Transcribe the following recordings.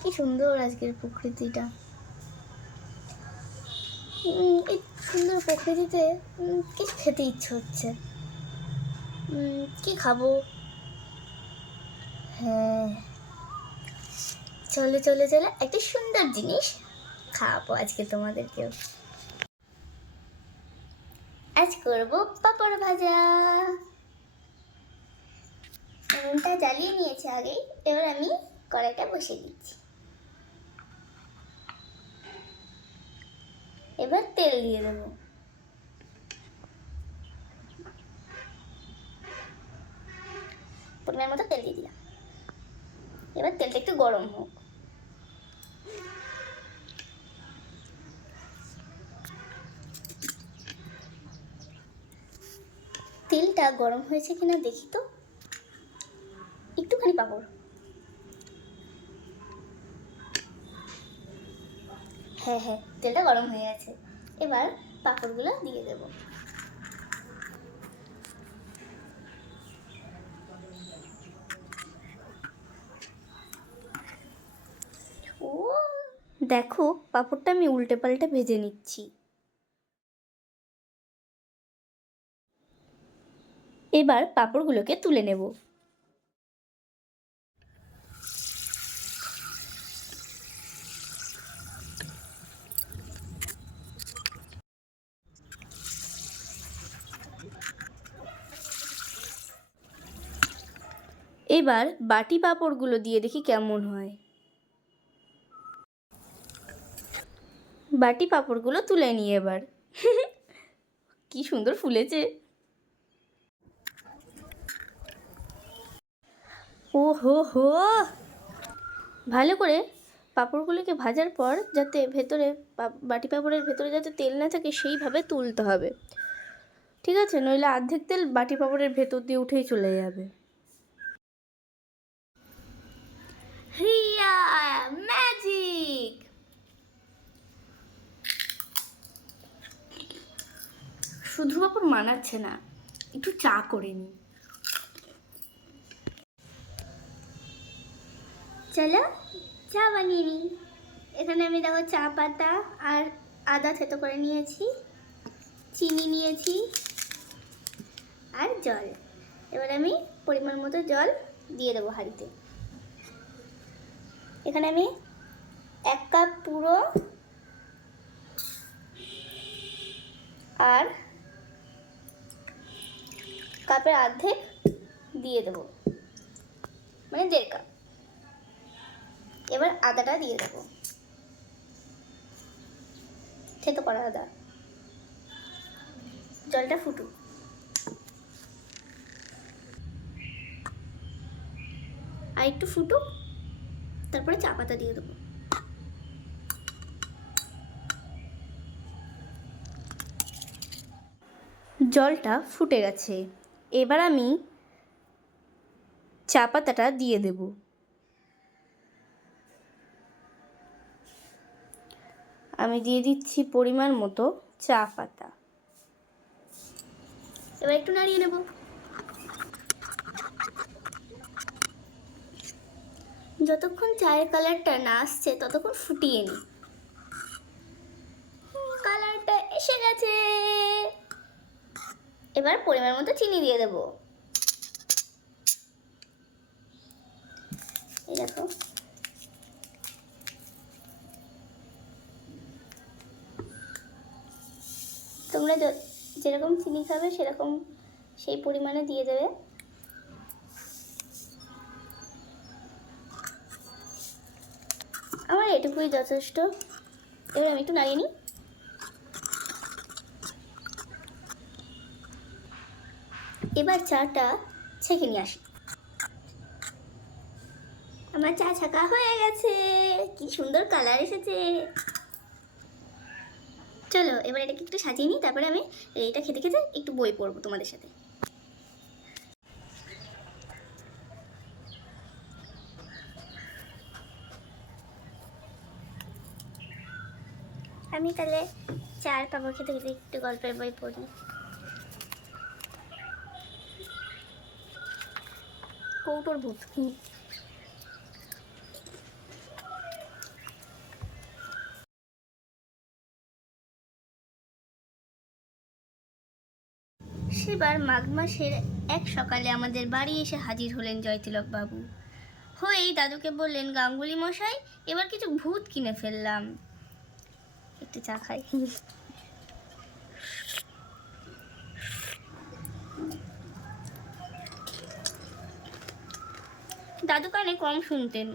কি সুন্দর আজকের প্রকৃতিটা। এই সুন্দর প্রকৃতিতে কিছু খেতে ইচ্ছে হচ্ছে। কি খাবো? হ্যাঁ, চলো চলো চলো, একটা সুন্দর জিনিস খাওয়াবো আজকে তোমাদেরকেও। আজ করবো পাঁপড় ভাজা। উনুনটা জ্বালিয়ে নিয়েছি আগেই, এবার আমি কড়াইটা বসিয়ে দিচ্ছি। এবার তেল দিয়ে দেবো। পরিমাণ মতো তেল দিয়ে দিলাম। এবার তেলটা একটু গরম হোক। তেলটা গরম হয়েছে কিনা দেখি তো। একটুখানি পাঁপড়। হ্যাঁ হ্যাঁ, তেলটা গরম হয়ে গেছে। এবার পাঁপড়গুলো দিয়ে দেব। ও দেখো, পাঁপড়টা আমি উল্টে পাল্টে ভেজে নিচ্ছি। এবার পাঁপড়গুলোকে তুলে নেব। এবার বাটি পাঁপড়গুলো দিয়ে দেখি কেমন হয়। বাটি পাঁপড়গুলো তুলে নিই এবার। কি সুন্দর ফুলেছে। ও হো হো, ভালো করে পাঁপড়গুলোকে ভাজার পর যাতে ভেতরে বাটি পাঁপড়ের ভেতরে যাতে তেল না থাকে সেইভাবে তুলতে হবে, ঠিক আছে? নইলে অর্ধেক তেল বাটি পাঁপড়ের ভেতর দিয়ে উঠেই চলে যাবে। হিয়া ম্যাজিক! শুধু পাঁপড় মানাচ্ছে না, একটু চা করে নিই। চলো চা বানিয়ে নিই। এখানে আমি দেখো চা পাতা আর আদা থেতো করে নিয়েছি, চিনি নিয়েছি আর জল। এবার আমি পরিমাণ মতো জল দিয়ে দেবো হাঁড়িতে। এখানে আমি 1 কাপ পুরো আর কাপের অর্ধেক দিয়ে দেবো, মানে 1.5 কাপ। এবার আদাটা দিয়ে দেবো, থেতো করা আদা। জলটা ফুটুক। আর একটু ফুটুক, তারপরে চা পাতা দিয়ে দেবো। জলটা ফুটে গেছে, এবার আমি চা পাতাটা দিয়ে দেব। আমি দিয়ে দিচ্ছি পরিমাণ মতো চা পাতা। এবার একটু নাড়িয়ে নেব। যতক্ষণ চায়ের কালারটা না আসছে ততক্ষণ ফুটিয়ে নিই। কালারটা এসে গেছে। এবার পরিমাণ মতো চিনি দিয়ে দেব। এই দেখো, তোমরা যেরকম চিনি খাবে সেরকম সেই পরিমাণে দিয়ে দেবে। আমার এটুকুই যথেষ্ট। এবার আমি একটু নাড়িয়ে নিই। এবার চাটা ছেঁকে নিয়ে আসি। আমার চা ছাকা হয়ে গেছে, কি সুন্দর কালার এসেছে। চলো এবার এটাকে একটু সাজিয়ে নিই, তারপরে আমি এটা খেতে খেতে একটু বই পড়বো তোমাদের সাথে। আমি তাহলে চার পাঁপড় খেতে খেতে একটু গল্পের বই পড়ি। কৌটোর ভূত। সেবার মাঘ মাসের এক সকালে আমাদের বাড়ি এসে হাজির হলেন জয়তিলক বাবু। হয়েই দাদুকে বললেন, গাঙ্গুলি মশাই, এবার কিছু ভূত কিনে ফেললাম। একটু চা খাই। দাদু কানে কম শুনতেন,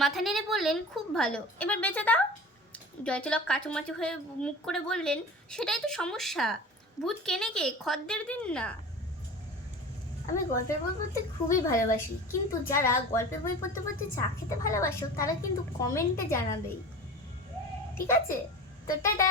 মাথা নেড়ে বললেন, খুব ভালো, এবার বেঁচে দাও। জয়তিলক কাচুমাচু হয়ে মুখ করে বললেন, সেটাই তো সমস্যা, ভূত কেনে কে, খদ্দের দিন না। আমি গল্পের বই পড়তে খুবই ভালোবাসি, কিন্তু যারা গল্পের বই পড়তে পড়তে চা খেতে ভালোবাসো তারা কিন্তু কমেন্টে জানাবেই, ঠিক আছে? তো টাটা।